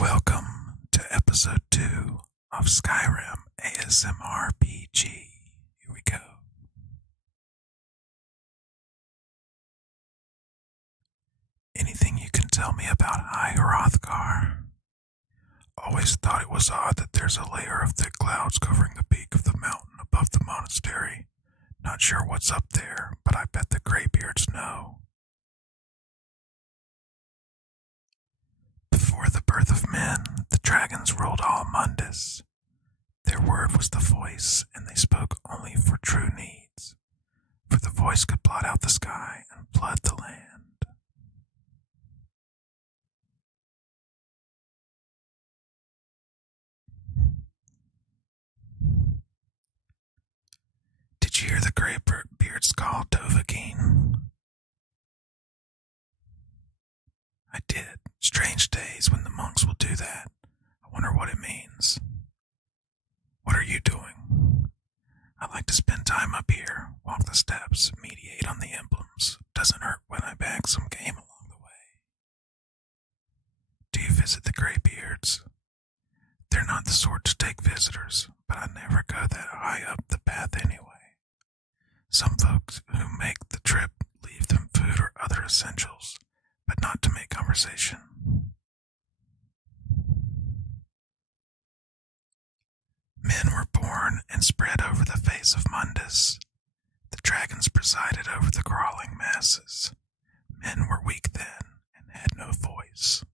Welcome to episode 2 of Skyrim ASMRPG. Here we go. Anything you can tell me about High Hrothgar? Always thought it was odd that there's a layer of thick clouds covering the peak of the mountain above the monastery. Not sure what's up there, but I bet the Greybeards know. Before the birth of men, the dragons ruled all Mundus. Their word was the voice, and they spoke only for true needs. For the voice could blot out the sky and flood the land. Did you hear the Greybeards call Dovahkiin? I did. Strange days when the monks will do that. I wonder what it means. What are you doing? I like to spend time up here, walk the steps, mediate on the emblems. Doesn't hurt when I bag some game along the way. Do you visit the Greybeards? They're not the sort to take visitors, but I never go that high up the path anyway. Some folks who make the trip leave them food or other essentials, but not to make conversation. Men were born and spread over the face of Mundus. The dragons presided over the crawling masses. Men were weak then and had no voice.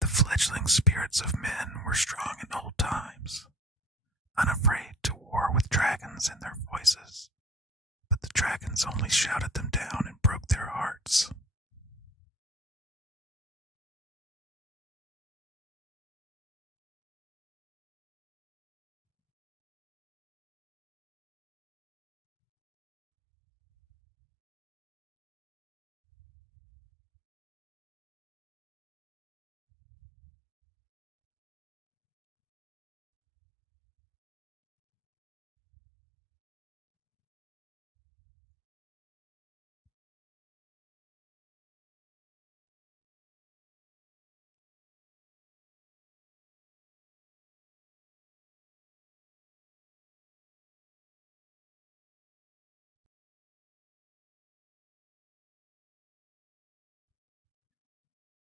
The fledgling spirits of men were strong in old times, unafraid to war with dragons in their voices, but the dragons only shouted them down and broke their hearts.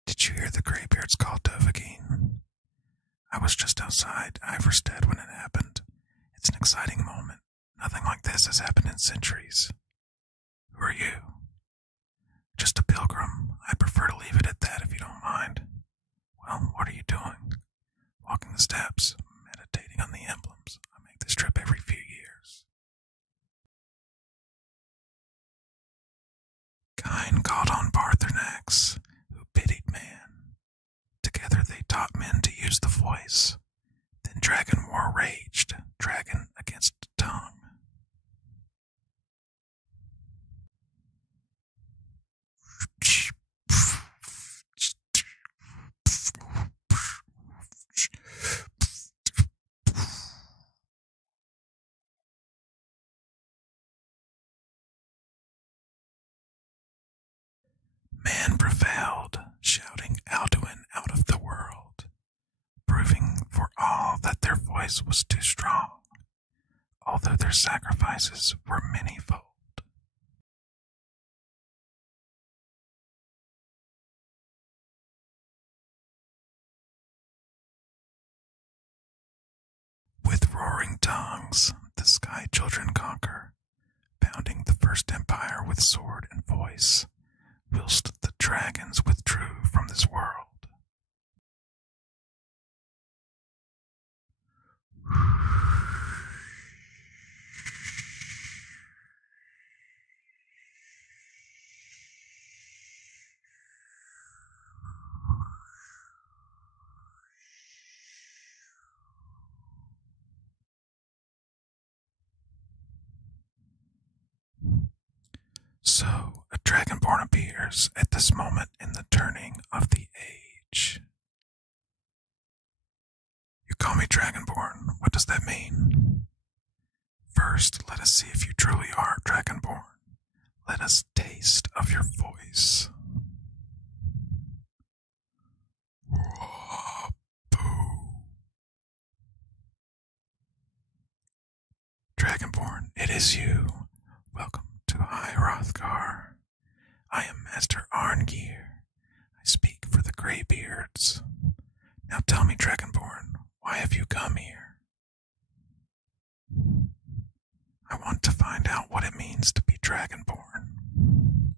Did you hear the Greybeards call Dovahkiin? I was just outside Iverstead when it happened. It's an exciting moment. Nothing like this has happened in centuries. Who are you? Just a pilgrim. I prefer to leave it at that if you don't mind. Well, what are you doing? Walking the steps, meditating on the emblems. I make this trip every few years. Kine called on Barthernax, who pitied man. Together they taught men to use the voice. Then dragon war raged, dragon against tongue. Man prevailed, shouting Alduin out of the world, proving for all that their voice was too strong, although their sacrifices were manyfold. With roaring tongues, the Sky Children conquer, pounding the First Empire with sword and voice, whilst the dragons withdrew from this world. So, a dragonborn appears at this moment in the turning of the age. mean. First, let us see if you truly are Dragonborn. Let us taste of your voice. Dragonborn, it is you. Welcome to High Hrothgar. I am Master Arngeir. I speak for the Greybeards. Now tell me, Dragonborn, why have you come here? I want to find out what it means to be Dragonborn.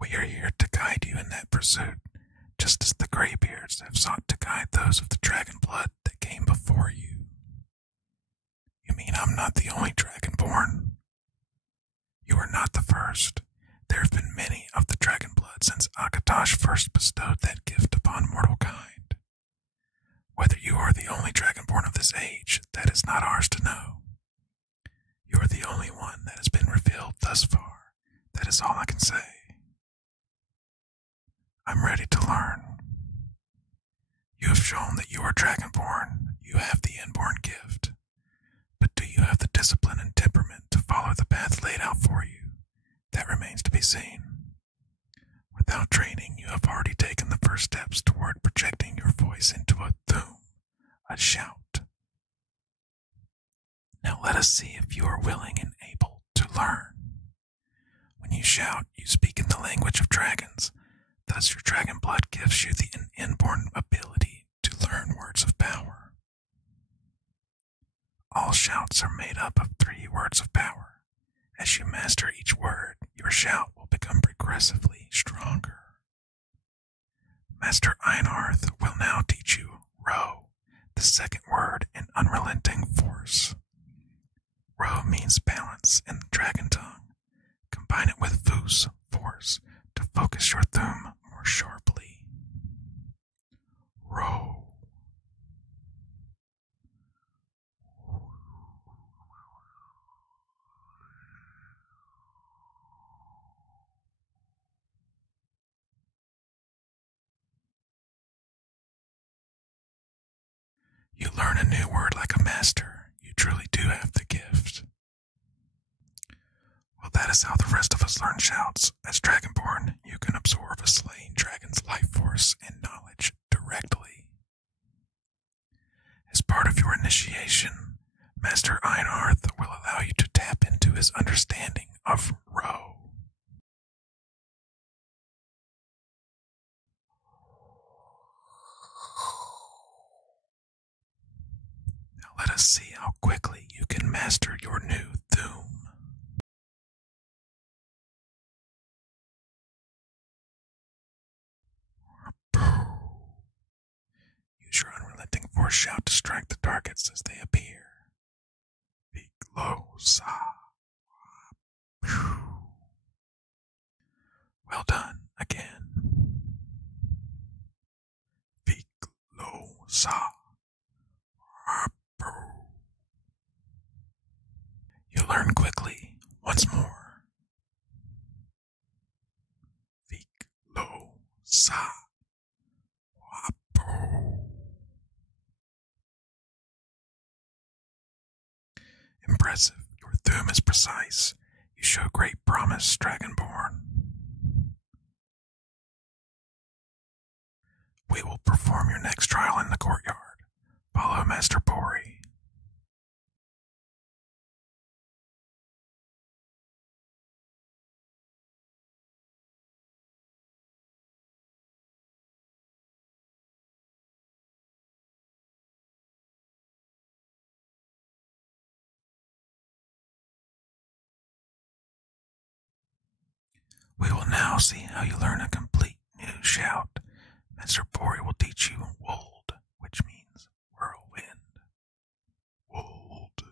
We are here to guide you in that pursuit, just as the Greybeards have sought to guide those of the dragon blood that came before you. You mean I'm not the only Dragonborn? You are not the first. There have been many of the dragon blood since Akatosh first bestowed that gift upon mortal kind. Whether you are the only Dragonborn of this age, that is not ours to know. You are the only one that has been revealed thus far. That is all I can say. I'm ready to learn. You have shown that you are Dragonborn. You have the inborn gift. But do you have the discipline and temperament to follow the path laid out for you? That remains to be seen. Without training, you have already taken the first steps toward projecting your voice into a doom, a shout. Now let us see if you are willing and able to learn. When you shout, you speak in the language of dragons. Thus your dragon blood gives you the inborn ability to learn words of power. All shouts are made up of 3 words of power. As you master each word, your shout will become progressively stronger. Master Einarth will now teach you Ro, the second word in unrelenting force. Ro means balance in the dragon tongue. Combine it with Vus, force, to focus your thum more sharply. Ro. You learn a new word like a master. You truly do have the gift. Well, that is how the rest of us learn shouts. As Dragonborn, you can absorb a slain dragon's life force and knowledge directly. As part of your initiation, Master Einarth will allow you to tap into his understanding of Ro. Now let us see how quickly you can master your new Doom. Use your unrelenting force shout to strike the targets as they appear. Speak low, sa. Well done, again. Speak low, sa. You learn quickly, once more. Speak low, sa. Impressive. Your thum is precise. You show great promise, Dragonborn. We will perform your next trial in the courtyard. Follow Master Bori. We will now see how you learn a complete new shout. Master Bori will teach you Wold, which means whirlwind. Wold.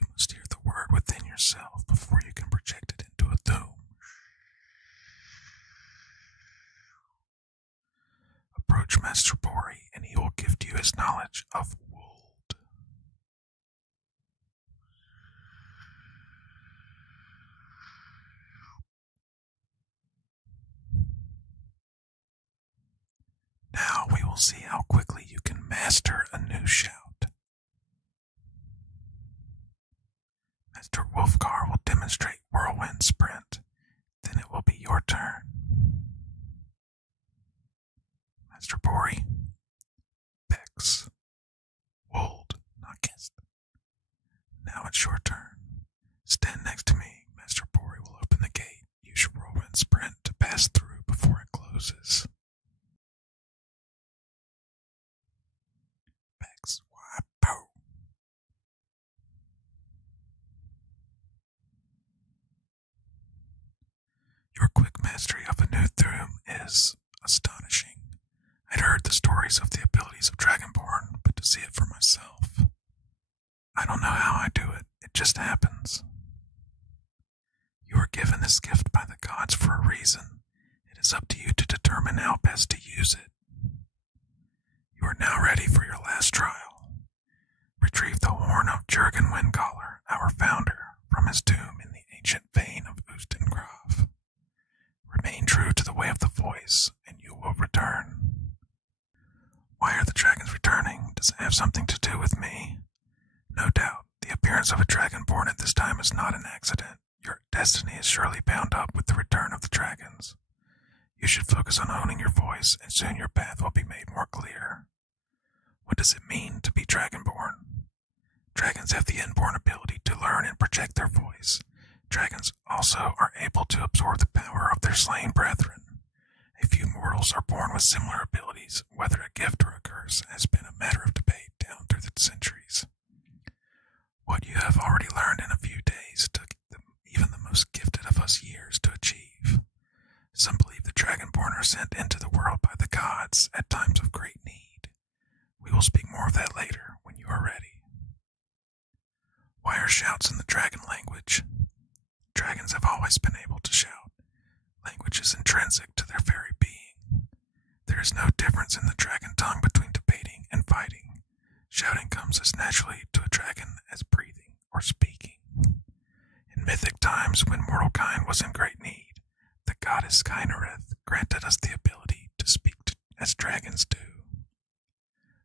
You must hear the word within yourself before you can project it into a doom. Approach Master Bori and he will gift you his knowledge of Wold. will see how quickly you can master a new shout. Master Hrothgar will demonstrate Whirlwind Sprint. Then it will be your turn. Master Bori, Bex, Wold, not kissed. Now it's your turn. Stand next to me. Master Bori will open the gate. Use your Whirlwind Sprint to pass through before it closes. Bex, Wapo. Your quick mastery of a new Thrum is astonishing. I'd heard the stories of the abilities of Dragonborn, but to see it for myself, I don't know how I do it. It just happens. You were given this gift by the gods for a reason. It is up to you to determine how best to use it. You are now ready for your last trial. Retrieve the horn of Jurgen Windcaller, our founder, from his tomb in the ancient vein of Ustengrav. Remain true to the way of the voice, and you will return. Why are the dragons returning? Does it have something to do with me? No doubt, the appearance of a dragonborn at this time is not an accident. Your destiny is surely bound up with the return of the dragons. You should focus on owning your voice, and soon your path will be made more clear. What does it mean to be dragonborn? Dragons have the inborn ability to learn and project their voice. Dragons also are able to absorb the power of their slain brethren. A few mortals are born with similar abilities. Whether a gift or a curse has been a matter of debate down through the centuries. What you have already learned in a few days took even the most gifted of us years to achieve. Some believe the Dragonborn are sent into the world by the gods at times of great need. We will speak more of that later when you are ready. Why are shouts in the dragon language? Dragons have always been able to shout. Language is intrinsic to their very being. There is no difference in the dragon tongue between debating and fighting. Shouting comes as naturally to a dragon as breathing or speaking. In mythic times, when mortal kind was in great need, the goddess Skyrim granted us the ability to speak as dragons do.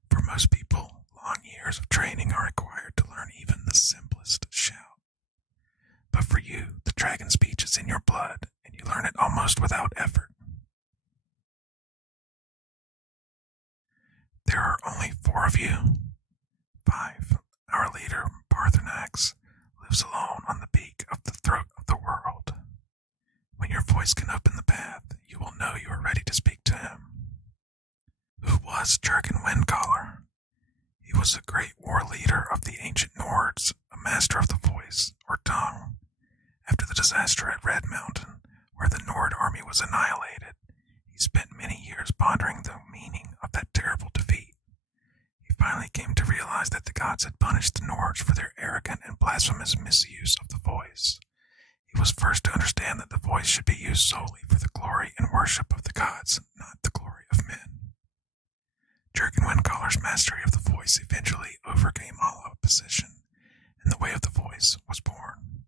For most people, long years of training are required to learn even the simplest shout. But for you, the dragon speech is in your blood, and you learn it almost without effort. There are only 4 of you. 5. Our leader, Parthenax, lives alone on the peak of the throat of the world. When your voice can open the path, you will know you are ready to speak to him. Who was Jurgen Windcaller? He was a great war leader of the ancient Nords, a master of the voice, or tongue. After the disaster at Red Mountain, where the Nord army was annihilated, he spent many years pondering the meaning of that terrible defeat. He finally came to realize that the gods had punished the Nords for their arrogant and blasphemous misuse of the voice. He was first to understand that the voice should be used solely for the glory and worship of the gods, not the glory of men. Jurgen Windcaller's mastery of the voice eventually overcame all opposition, and the way of the voice was born.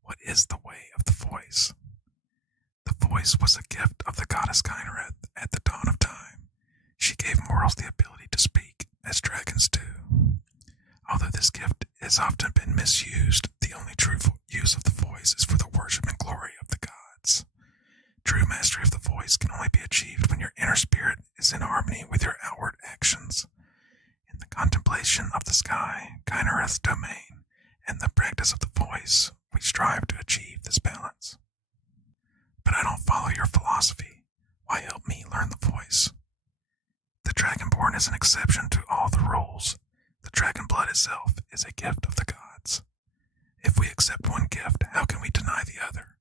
What is the way of the voice? The voice was a gift of the goddess Kynareth at the dawn of time. She gave mortals the ability to speak, as dragons do. Although this gift has often been misused, the only true use of the voice is for the worship and glory of the gods. True mastery of the voice can only be achieved when your inner spirit is in harmony with your outward actions. In the contemplation of the sky, Kynareth's domain, and the practice of the voice, we strive to achieve this balance. But I don't follow your philosophy. Why help me learn the voice? The Dragonborn is an exception to all the rules. The dragon blood itself is a gift of the gods. If we accept one gift, how can we deny the other?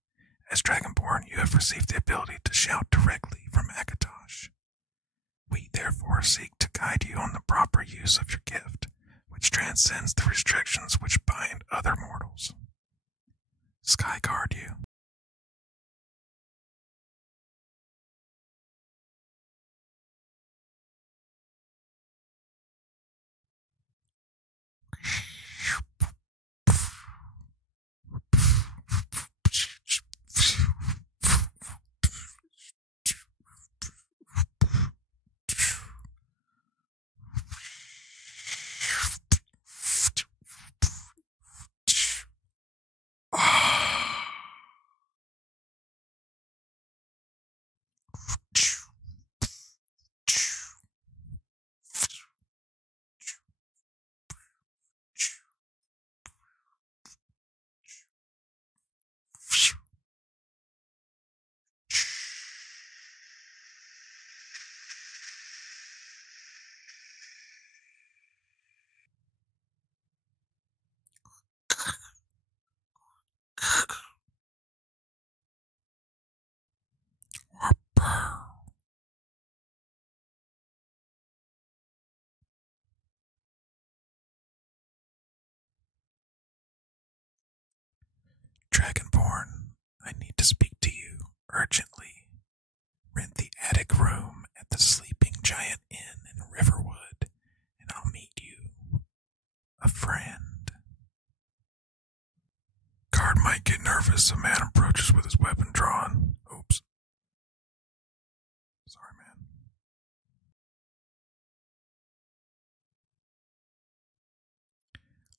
As Dragonborn, you have received the ability to shout directly from Akatosh. We therefore seek to guide you on the proper use of your gift, which transcends the restrictions which bind other mortals. Skyguard you. I need to speak to you urgently. Rent the attic room at the Sleeping Giant Inn in Riverwood, and I'll meet you. A friend. Guard might get nervous. A man approaches with his weapon drawn. Oops. Sorry, man.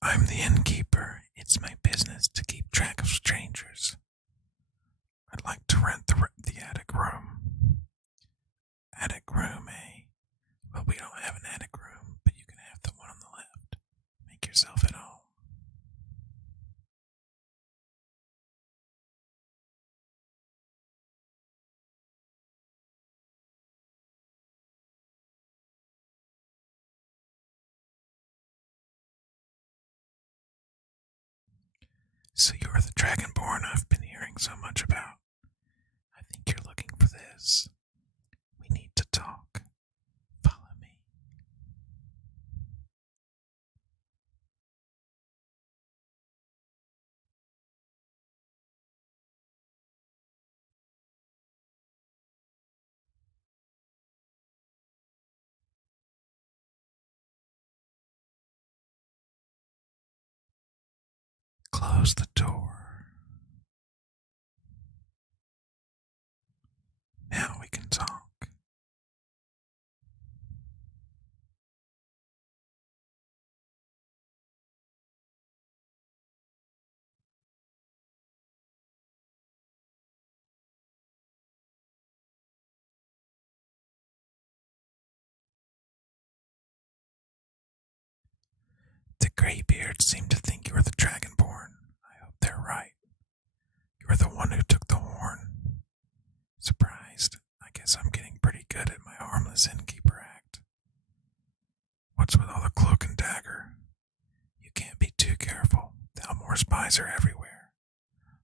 I'm the innkeeper. It's my business to keep track of strangers. I'd like to rent the attic room. Attic room, eh? Well, we don't have an attic room, but you can have the one on the left. Make yourself at home. So you're the Dragonborn I've been hearing so much about. I think you're looking for this. We need to talk. Follow me. Close the door. Now we can talk. The Greybeards seem to think you're the Dragonborn. I hope they're right. You're the one who took the horn. Surprised. I guess I'm getting pretty good at my harmless innkeeper act. What's with all the cloak and dagger? You can't be too careful. Thalmor spies are everywhere.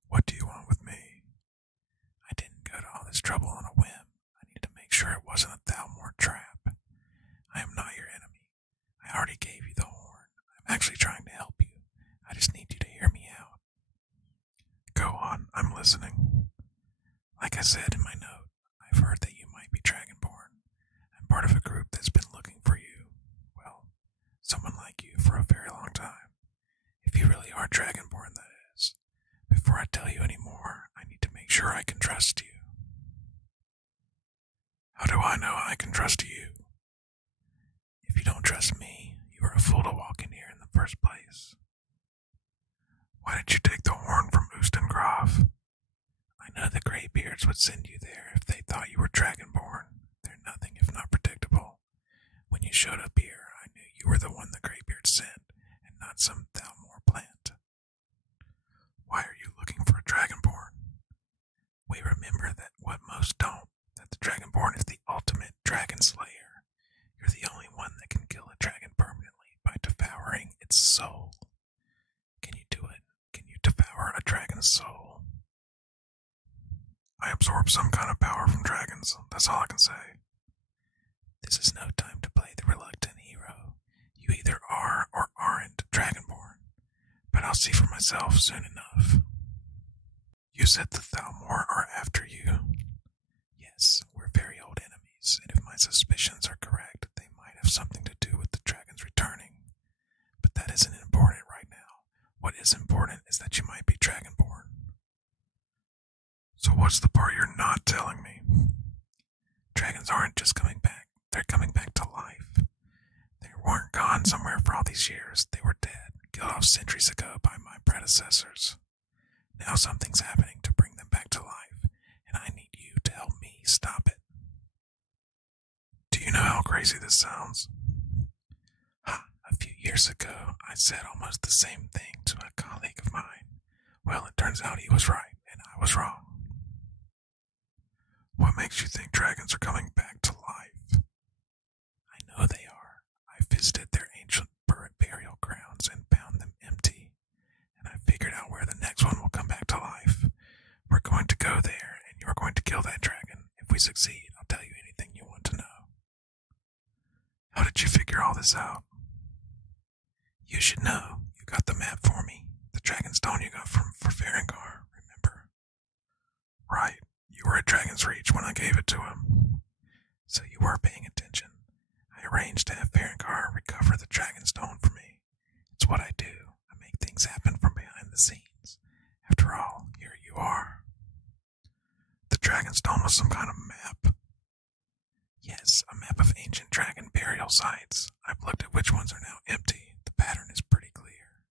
What do you want with me? I didn't go to all this trouble on a whim. I need to make sure it wasn't a Thalmor trap. I am not your enemy. I already gave you the horn. I'm actually trying to help you. I just need you to hear me out. Go on, I'm listening. Like I said in my note, I've heard that you might be Dragonborn. I'm part of a group that's been looking for you. Well, someone like you for a very long time. If you really are Dragonborn, that is. Before I tell you any more, I need to make sure I can trust you. How do I know I can trust you? If you don't trust me, you are a fool to walk in here in the first place. Why did you take the horn from Oostengraf? I know the Greybeards would send you there if they thought you were Dragonborn. They're nothing if not predictable. When you showed up here, I knew you were the one the Greybeards sent, and not some Thalmor plant. Why are you looking for a Dragonborn? We remember that what most don't, that the Dragonborn is the ultimate dragon slayer. You're the only one that can kill a dragon permanently by devouring its soul. Can you do it? Can you devour a dragon's soul? I absorb some kind of power from dragons, that's all I can say. This is no time to play the reluctant hero. You either are or aren't Dragonborn, but I'll see for myself soon enough. You said the Thalmor are after you. Yes, we're very old enemies, and if my suspicions are correct, they might have something to do with the dragons returning. But that isn't important right now. What is important is that you might be Dragonborn. So what's the part you're not telling me? Dragons aren't just coming back. They're coming back to life. They weren't gone somewhere for all these years. They were dead, killed off centuries ago by my predecessors. Now something's happening to bring them back to life, and I need you to help me stop it. Do you know how crazy this sounds? A few years ago, I said almost the same thing to a colleague of mine. Well, it turns out he was right, and I was wrong. What makes you think dragons are coming back to life? I know they are. I visited their ancient burial grounds and found them empty, and I figured out where the next one will come back to life. We're going to go there, and you're going to kill that dragon. If we succeed, I'll tell you anything you want to know. How did you figure all this out? You should know. You got the map for me. The dragon stone you got for Farengar, remember? I gave it to him. So you were paying attention. I arranged to have Hrothgar recover the dragon stone for me. It's what I do. I make things happen from behind the scenes. After all, here you are. The dragon stone was some kind of map. Yes, a map of ancient dragon burial sites. I've looked at which ones are now empty. The pattern is pretty clear.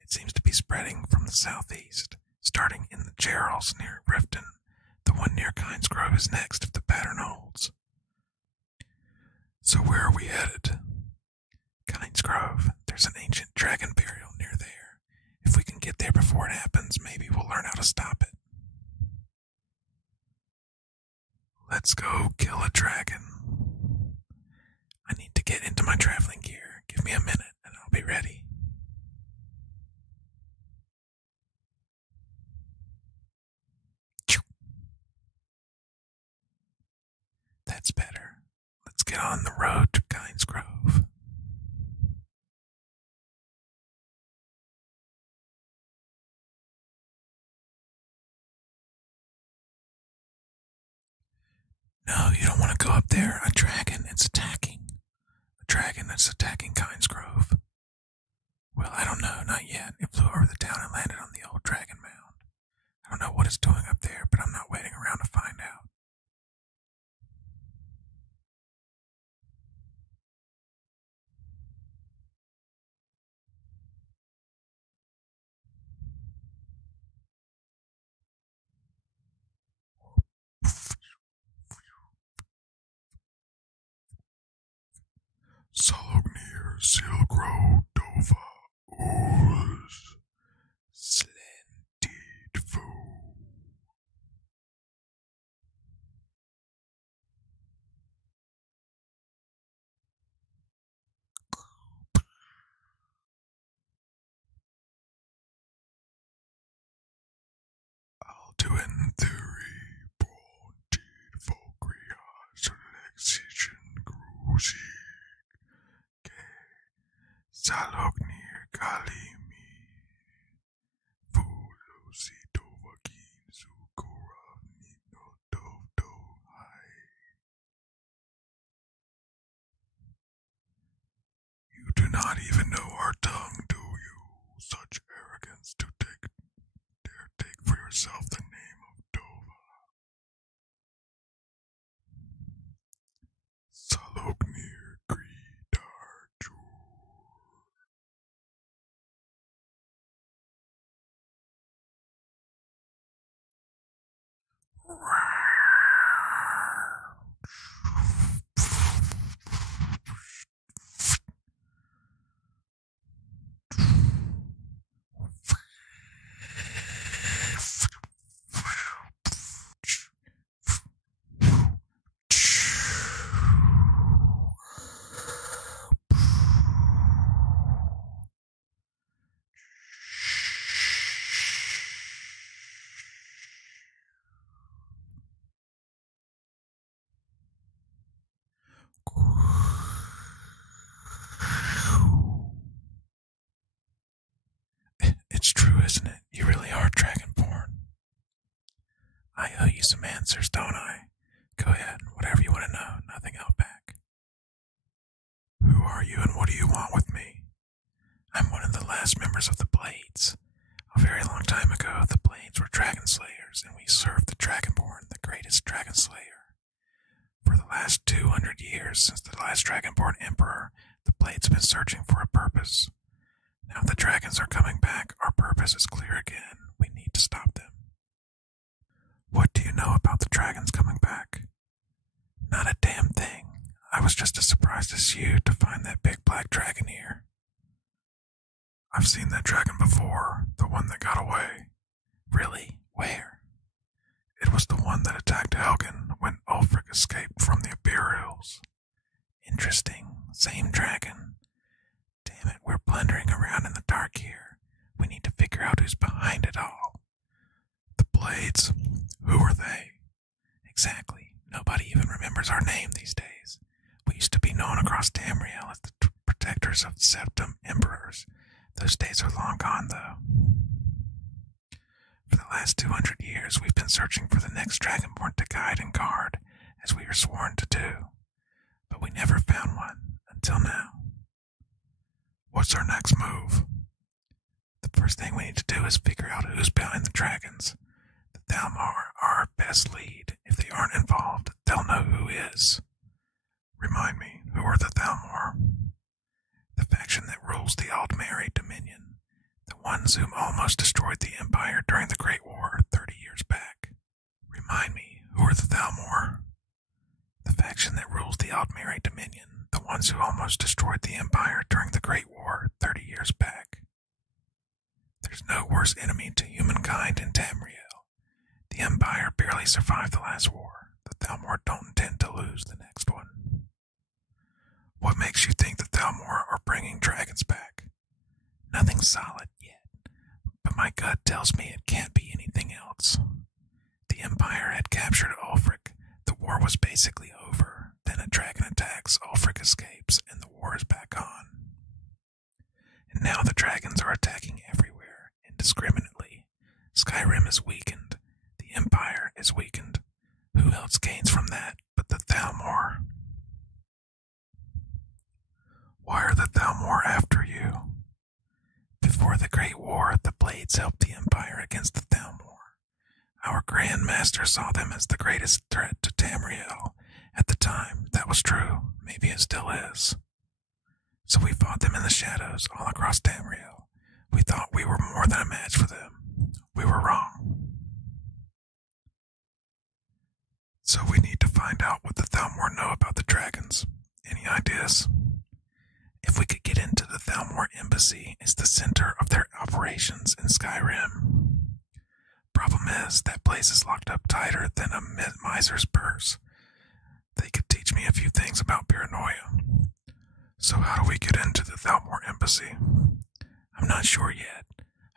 It seems to be spreading from the southeast, starting in the Gerals near Riften. The one near Kynes Grove is next if the pattern holds. So where are we headed? Kynes Grove. There's an ancient dragon burial near there. If we can get there before it happens, maybe we'll learn how to stop it. Let's go kill a dragon. I need to get into my traveling gear. Give me a minute and I'll be ready. That's better. Let's get on the road to Kynes Grove. No, you don't want to go up there. A dragon, it's attacking. A dragon that's attacking Kynes Grove. Well, I don't know, not yet. It flew over the town and landed on the old dragon mound. I don't know what it's doing up there, but I'm not waiting around to find out. Solognir, Silgro, Dova, Uz, Slendid Foo. I'll do it in theory, Bondid Volgria, Selexion, Grusi. Salognir Galimi Fulusi Dovakin Sukura Nino Dovdo Hai. You do not even know our tongue, do you? Such arrogance to dare take for yourself the name of Dova. Salognir Gridar Jur. It's true, isn't it? You really are dragonborn. I owe you some answers, don't I? Go ahead, whatever you want to know, nothing held back. Who are you and what do you want with me? I'm one of the last members of the Blades. A very long time ago, the Blades were dragon slayers, and we served the Dragonborn, the greatest dragon slayer. For the last 200 years, since the last Dragonborn Emperor, the Blades have been searching for a purpose. Now the dragons are coming back, our purpose is clear again. We need to stop them. What do you know about the dragons coming back? Not a damn thing. I was just as surprised as you to find that big black dragon here. I've seen that dragon before, the one that got away. Really? Where? It was the one that attacked Helgen when Ulfric escaped from the Imperials. Interesting. Same dragon. Damn it, we're blundering around in the dark here. We need to figure out who's behind it all. The Blades? Who are they? Exactly. Nobody even remembers our name these days. We used to be known across Tamriel as the protectors of the Septim Emperors. Those days are long gone, though. For the last 200 years, we've been searching for the next Dragonborn to guide and guard, as we were sworn to do. But we never found one, until now. What's our next move? The first thing we need to do is figure out who's behind the dragons. The Thalmor are our best lead. If they aren't involved, they'll know who is. Remind me, who are the Thalmor? The faction that rules the Aldmeri Dominion. The ones whom almost destroyed the Empire during the Great War 30 years back. Remind me, who are the Thalmor? The faction that rules the Aldmeri Dominion. The ones who almost destroyed the Empire during the Great War 30 years back. There's no worse enemy to humankind in Tamriel. The Empire barely survived the last war. The Thalmor don't intend to lose the next one. What makes you think the Thalmor are bringing dragons back? Nothing solid yet, but my gut tells me it can't be anything else. The Empire had captured Ulfric. The war was basically over. Then a dragon attacks, Ulfric escapes, and the war is back on. And now the dragons are attacking everywhere, indiscriminately. Skyrim is weakened. The Empire is weakened. Who else gains from that but the Thalmor? Why are the Thalmor after you? Before the Great War, the Blades helped the Empire against the Thalmor. Our Grand Master saw them as the greatest threat to Tamriel. At the time, that was true. Maybe it still is. So we fought them in the shadows all across Tamriel. We thought we were more than a match for them. We were wrong. So we need to find out what the Thalmor know about the dragons. Any ideas? If we could get into the Thalmor embassy, it's the center of their operations in Skyrim. Problem is, that place is locked up tighter than a miser's purse. They could teach me a few things about paranoia. So how do we get into the Thalmor embassy? I'm not sure yet.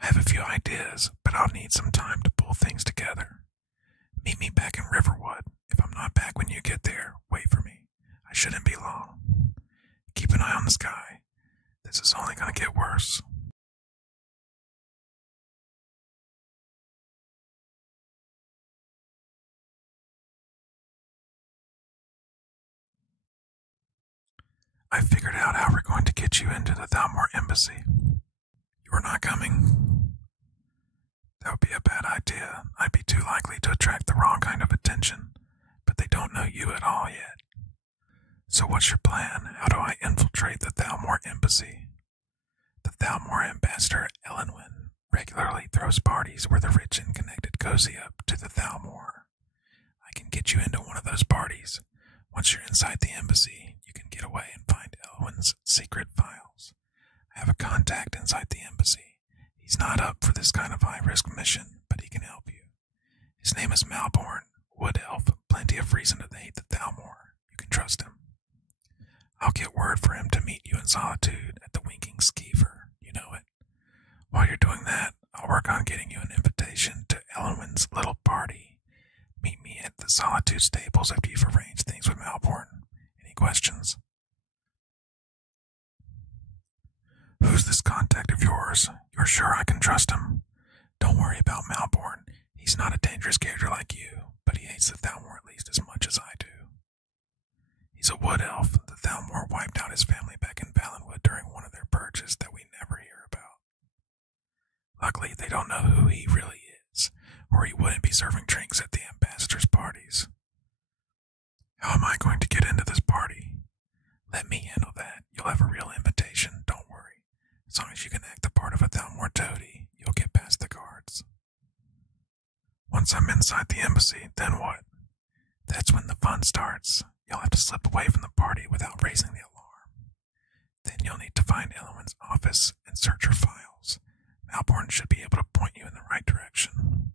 I have a few ideas, but I'll need some time to pull things together. Meet me back in Riverwood. If I'm not back when you get there, wait for me. I shouldn't be long. Keep an eye on the sky. This is only going to get worse. I figured out how we're going to get you into the Thalmor embassy. You're not coming. That would be a bad idea. I'd be too likely to attract the wrong kind of attention, but they don't know you at all yet. So what's your plan? How do I infiltrate the Thalmor embassy? The Thalmor ambassador, Elenwyn, regularly throws parties where the rich and connected cozy up to the Thalmor. I can get you into one of those parties. Once you're inside the embassy, you can get away and find Elwyn's secret files. I have a contact inside the embassy. He's not up for this kind of high-risk mission, but he can help you. His name is Malborn, Wood Elf, plenty of reason to hate the Thalmor. You can trust him. I'll get word for him to meet you in Solitude at the Winking Skeever. You know it. While you're doing that, I'll work on getting you an invitation to Elwyn's little party. Meet me at the Solitude stables after you've arranged things with Malborn. Any questions? Who's this contact of yours? You're sure I can trust him? Don't worry about Malborn. He's not a dangerous character like you, but he hates the Thalmor at least as much as I do. He's a wood elf. The Thalmor wiped out his family back in Valenwood during one of their purges that we never hear about. Luckily, they don't know who he really is, or he wouldn't be serving drinks at the ambassador's parties. How am I going to get into this party? Let me handle that. You'll have a real invitation, don't worry. As long as you can act the part of a Thalmor toady, you'll get past the guards. Once I'm inside the embassy, then what? That's when the fun starts. You'll have to slip away from the party without raising the alarm. Then you'll need to find Elwyn's office and search her files. Malborn should be able to point you in the right direction.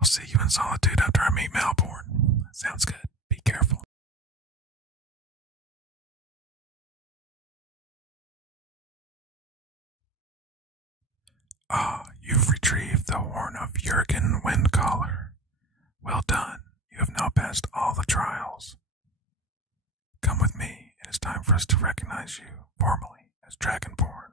I'll see you in Solitude after I meet Malborn. Sounds good. Be careful. Ah, you've retrieved the horn of Jurgen Windcaller. Well done. You have now passed all the trials. Come with me. It is time for us to recognize you formally as Dragonborn.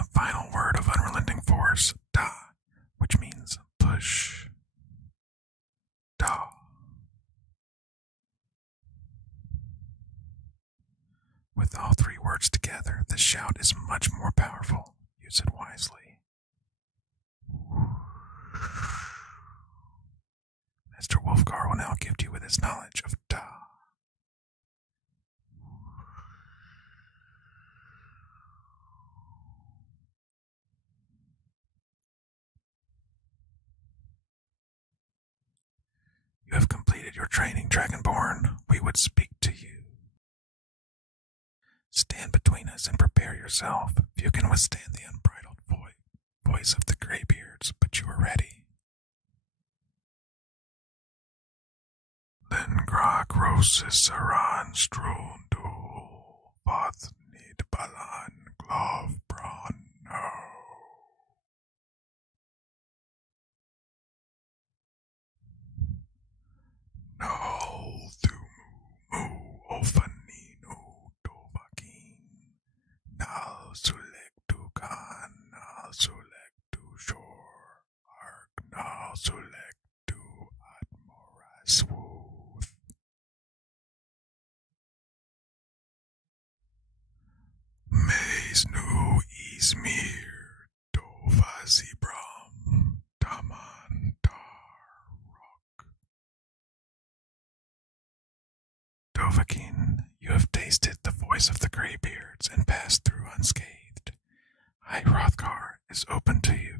the final word of unrelenting force, da, which means push. Da. With all three words together, the shout is much more powerful. Use it wisely. Mr. Hrothgar will now gift you with his knowledge of Da. You have completed your training, Dragonborn. We would speak to you. Stand between us and prepare yourself. You can withstand the unbridled voice of the Greybeards, but you are ready. Lengrak Rosis Aran Strundu Vath Nid Balan Glov Bron No. No Thumu Mu Ofaninu Dovakin Nal Sulek Dukan Nal Sulek Du Shore Ark Nal Sulek Du Admoras Maze nu Izmir Dovazibram Taman Tar Rock. Dovahkiin, you have tasted the voice of the Greybeards and passed through unscathed. Hrothgar is open to you.